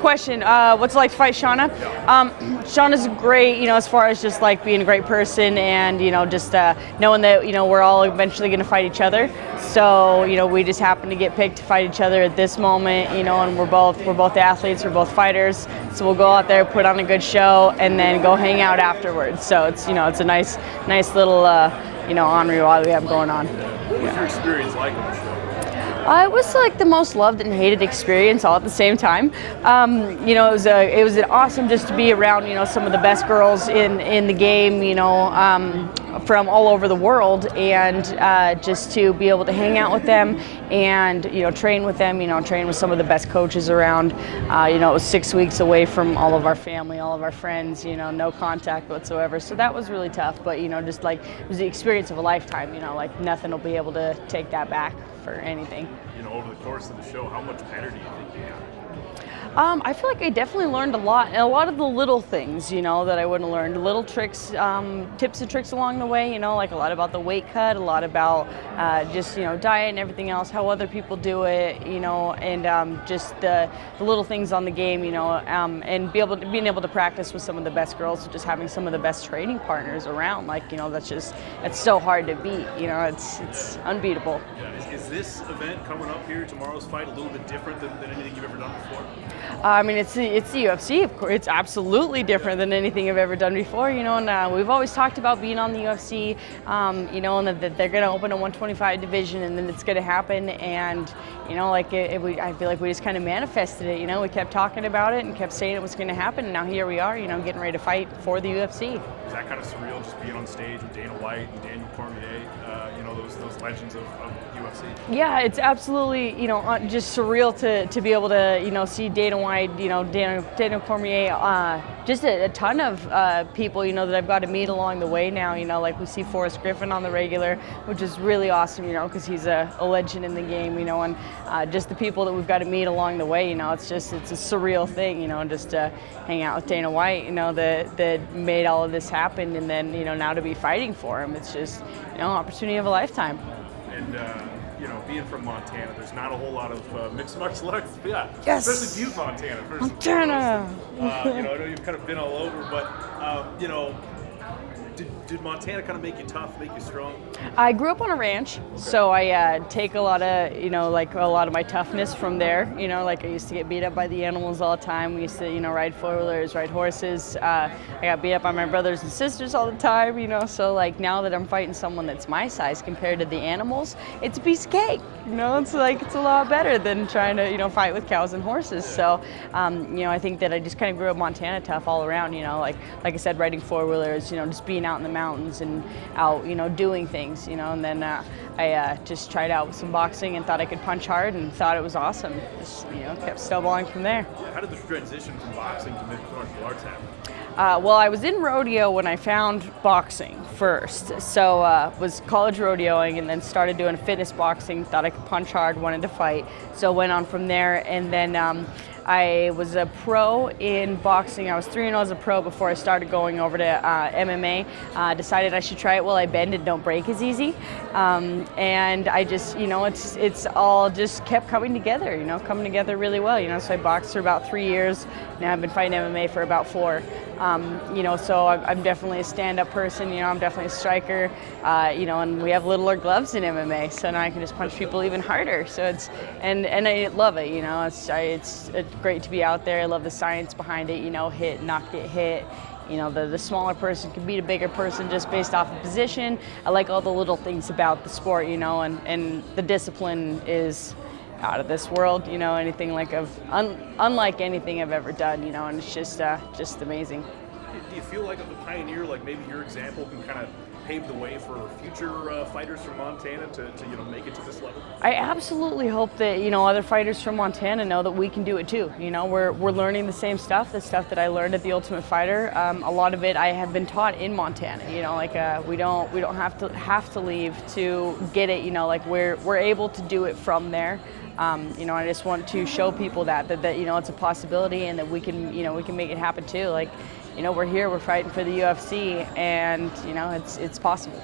Question, what's it like to fight Shauna? Shauna's great, as far as just like being a great person and, just knowing that, we're all eventually going to fight each other. So, we just happen to get picked to fight each other at this moment, and we're both athletes, we're both fighters. So we'll go out there, put on a good show, and then go hang out afterwards. So it's, it's a nice little, honorary while we have going on. What was your experience like on the show? It was like the most loved and hated experience all at the same time. It was an awesome just to be around, some of the best girls in the game, from all over the world, and just to be able to hang out with them and, train with them, train with some of the best coaches around. It was 6 weeks away from all of our family, all of our friends, no contact whatsoever. So that was really tough, but, just like it was the experience of a lifetime, like nothing will be able to take that back for anything. Over the course of the show, how much better do you think you got? I feel like I definitely learned a lot, and a lot of the little things, that I wouldn't have learned. Little tricks, tips and tricks along the way, like a lot about the weight cut, a lot about just, diet and everything else, how other people do it, and just the little things on the game, and being able to practice with some of the best girls, just having some of the best training partners around, like, that's so hard to beat, it's unbeatable. Yeah. Is this event coming up here, tomorrow's fight, a little bit different than anything you've ever done before? It's the UFC, of course. It's absolutely different than anything I've ever done before, and we've always talked about being on the UFC, and that they're going to open a 125 division, and then it's going to happen, and, I feel like we just kind of manifested it, we kept talking about it and kept saying it was going to happen, and now here we are, getting ready to fight for the UFC. Is that kind of surreal, just being on stage with Dana White and Daniel Cormier, those legends of UFC? Yeah, it's absolutely, just surreal to be able to, see Dana White, Daniel Cormier, just a ton of people, that I've got to meet along the way now, like we see Forrest Griffin on the regular, which is really awesome, because he's a legend in the game, and just the people that we've got to meet along the way, it's a surreal thing, just to hang out with Dana White, that made all of this happen, and then, now to be fighting for him, it's just, opportunity of a lifetime. And, being from Montana, there's not a whole lot of mixed martial arts. Yeah, yes. Especially Butte, Montana. Montana. I know you've kind of been all over, but did Montana kind of make you tough, make you strong? I grew up on a ranch, so I take a lot of, a lot of my toughness from there. Like I used to get beat up by the animals all the time. We used to, ride four-wheelers, ride horses. I got beat up by my brothers and sisters all the time, So like now that I'm fighting someone that's my size compared to the animals, it's a piece of cake. It's like it's a lot better than trying to, fight with cows and horses. So, I think that I just kind of grew up Montana tough all around. Like I said, riding four-wheelers, just being out in the mountains and out, doing things, and then I just tried out with some boxing and thought I could punch hard and thought it was awesome. Just, kept snowballing from there. How did the transition from boxing to mixed martial arts happen? Well, I was in rodeo when I found boxing first. So was college rodeoing and then started doing fitness boxing, thought I could punch hard, wanted to fight. So went on from there, and then I was a pro in boxing. I was 3-0 as a pro before I started going over to MMA. Decided I should try it while I bend and don't break as easy. And I just, it's all just kept coming together, coming together really well. So I boxed for about 3 years. Now I've been fighting MMA for about 4. So I'm definitely a stand-up person. I'm definitely a striker. And we have littler gloves in MMA, so now I can just punch people even harder. So it's and I love it. It's great to be out there. I love the science behind it. Hit, not get hit. The smaller person can beat a bigger person just based off of position. I like all the little things about the sport. And the discipline is out of this world, anything like unlike anything I've ever done, and it's just amazing. Do you feel like as a pioneer, like maybe your example can kind of pave the way for future fighters from Montana to make it to this level? I absolutely hope that other fighters from Montana know that we can do it too. We're learning the same stuff, the stuff that I learned at the Ultimate Fighter. A lot of it I have been taught in Montana. We don't have to leave to get it. We're able to do it from there. I just want to show people that it's a possibility and that we can make it happen too. We're here, we're fighting for the UFC, and it's possible.